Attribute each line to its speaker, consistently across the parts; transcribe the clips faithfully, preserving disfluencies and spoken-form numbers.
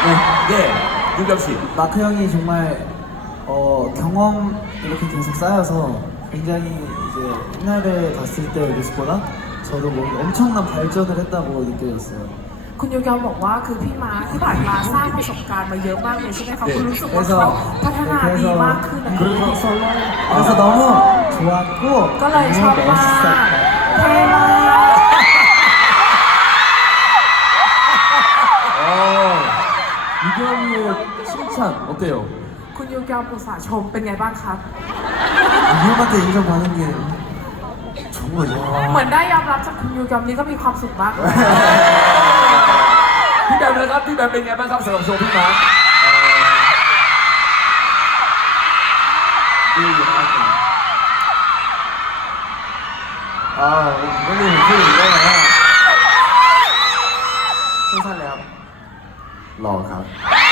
Speaker 1: 네, 네, 유경 씨.
Speaker 2: 마크 형이 정말 어, 경험 이렇게 계속 쌓여서 굉장히 이제 옛날에 봤을 때 모습보다 저도 뭐 엄청난 발전을 했다고 느껴졌어요.
Speaker 3: คุณยูยองบอกว่าคือพี่มาร์คที่ผ่านมาสร้างประสบการณ์มาเยอะมากเลยใช่ไหมคะคุณรู้สึกว่าเขาพัฒนาดีมากขึ้นนะคะในโซโล่
Speaker 2: 그래서 너무 좋았고
Speaker 3: ก็เลยชอบมากเท่มาก
Speaker 1: 어, 유경이의 칭찬 어때요?
Speaker 3: คุณยูยองอุตส่าห์ชมเป็นไงบ้างครับ
Speaker 2: 형한테 인정받는 게 좋은 거죠.
Speaker 3: เหมือนได้ยอมรับจากคุณยูยองนี่ก็มีความสุขมากเลย
Speaker 1: พี่แบมนะครับพี่แบมเป็นไงบ้างครับสำหรับโชว์พี่มาร์ค
Speaker 2: ดีอยู่ครับผมอ่าวันนี้ผมพูดอีกได้ไหมว่าสั้นๆเลยครับหล่อครับ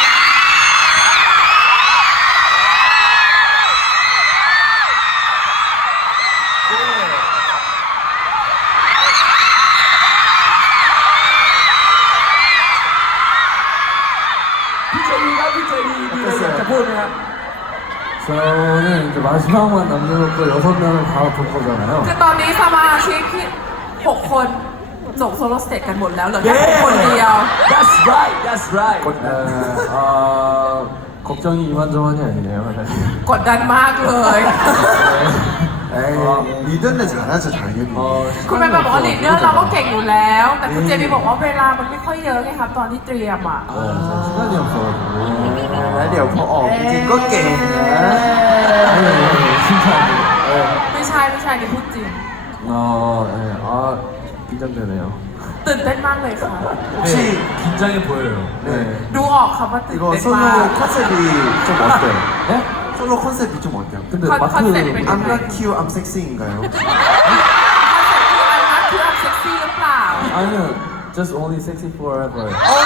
Speaker 1: พี่เจดีครับพี่เจดีมีอะไรอยากจะพูดไหมครับ
Speaker 2: 저는 이제 마지막만 남겨놓고 여섯 명을 다 볼 거잖아요.
Speaker 3: คือตอนนี้สมาชิกที่หกคนจบโซโล่สเตจกันหมดแล้วเหลือแค่ผมคนเดียว
Speaker 1: That's right That's right
Speaker 2: 네, 아, 걱정이 이만저만이 아니네요.
Speaker 3: กดดันมากเลย
Speaker 2: 에이, 리더는 잘하죠, 당연히. 어,
Speaker 3: คุณแม่บอกว่าลีดเดอร์เราก็เก่งอยู่แล้ว แต่คุณเจมี่บอกว่าเวลามันไม่ค่อยเยอะไงครับตอนที่เตรียมอ่ะ
Speaker 2: 네, 시간이 없어가지고. 아, 네, 어, 진거 게. 아니, 진짜 안 돼요.
Speaker 3: ไม่ใช่ไม่ใช่นี่พูดจริง
Speaker 2: 어, 네, 아, 긴장되네요.
Speaker 3: ตื่นเต้นมากเลยค่ะ
Speaker 1: 혹시 긴장해 보여요
Speaker 2: 네.
Speaker 3: ดูออกค่ะว่าตื่น
Speaker 4: 이거
Speaker 3: เต้น
Speaker 4: 솔로
Speaker 3: มาก
Speaker 4: 컨셉이 좀 어때요?
Speaker 2: 네?
Speaker 4: 솔로 컨셉이 좀 어때요?
Speaker 2: 근데
Speaker 3: 컨-
Speaker 2: 마크
Speaker 3: 컨셉이
Speaker 4: I'm not cute, I'm sexy인가요?
Speaker 3: คอนเซ็ปต์คืออันนั้นคืออันเซ็กซี่หรือเปล่า
Speaker 2: 아니요, just only sexy forever.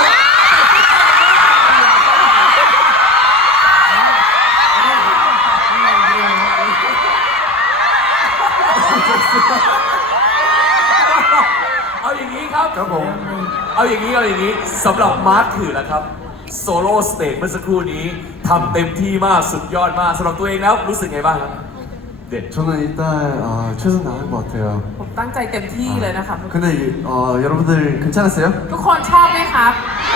Speaker 1: เอาอย่างนี้ครับ
Speaker 4: ครับผม
Speaker 1: เอาอย่างนี้เอาอย่างนี้สำหรับมาร์คคือแล้วครับโซโล่สเตจเมื่อสักครู่นี้ทำเต็มที่มากสุดยอดมากสำหรับตัวเองแล้วรู้สึกไงบ้างครับเด็ด
Speaker 4: 저는 일단 어, 최선 다한 것 같아요.
Speaker 3: ผมตั้งใจเต็มที่เลยนะคะ
Speaker 4: 근데 어, 여러분들 괜찮았어요?
Speaker 3: ทุกคนชอบไหมครับ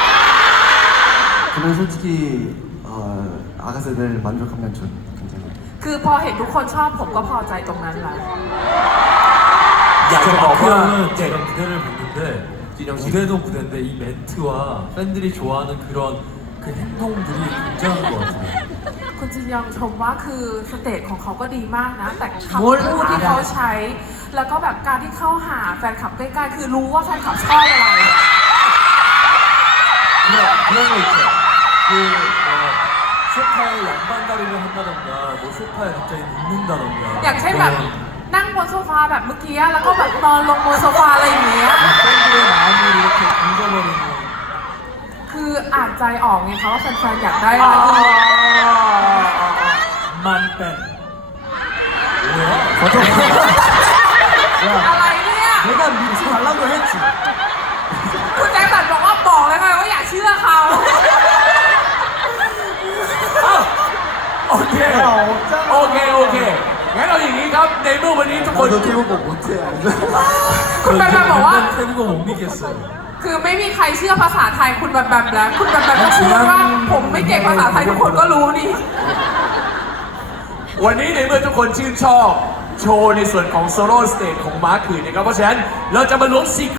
Speaker 4: 저는 솔직히 어, 아가새들 만족하면 전 괜찮아요.
Speaker 3: คือพอเห็นทุกคนชอบผมก็พอใจตรงนั้นแหละ
Speaker 1: อยากจะบอกว่า
Speaker 5: 마크형은
Speaker 1: เด็ด
Speaker 5: 제가 무대를 봤는데
Speaker 1: 진영 씨.
Speaker 5: 무대도 무대인데 이 멘트와 팬들이 좋아하는 그런 그 행동들이 굉장한 것 같아요.
Speaker 3: คุณจินยองชมว่าคือสเตจของเขาก็ดีมากนะ แต่คำพูดที่เขาใช้ แล้วก็แบบการที่เข้าหาแฟนคลับใกล้ๆคือรู้ว่าแฟนคลับชอบอะไร
Speaker 5: 그냥 그런 거 있죠. 그 어, 소파에 양반다리를 한다던가 뭐 소파에 갑자기 눕는다던가
Speaker 3: อย่างเช่นแบบ
Speaker 5: 그런
Speaker 3: นั่งบนโซฟาแบบเมื่อกี้แล้วก็แบบนอนลงบนโซฟาอะไรอย่างเงี้ย
Speaker 5: 팬들의 마음을 이렇게 긁어버리는
Speaker 3: คืออ่านใจออกไงคะว่าแฟนๆอยากได้อะไร
Speaker 5: 만뺀 뭐야?
Speaker 3: อะไรเนี่ย
Speaker 2: 내가 믿지 말라고 했지.
Speaker 3: คุณแจ็คสันบอกว่าบอกเลยไงว่าอย่าเชื่อเขา
Speaker 1: โอเคโอเคโอเคงั้นเอาอย่างนี้ครับในเมื่อวันนี้ทุกคน
Speaker 4: 나도 태국어 못해.
Speaker 3: คุณแบมแบมบอกว่า
Speaker 5: 태국어 못 믿겠어요.
Speaker 3: คือไม่มีใครเชื่อภาษาไทยคุณแบมแบมแล้ว คุณแบมแบมก็พูดว่าผมไม่เก่งภาษาไทยทุกคนก็รู้นี่
Speaker 1: วันนี้ในเมื่อทุกคนชื่นชอบโชว์ในส่วนของโซโล่สเตจของมาร์คคืนนะครับเพราะฉะนั้นเราจะมาล้วงซี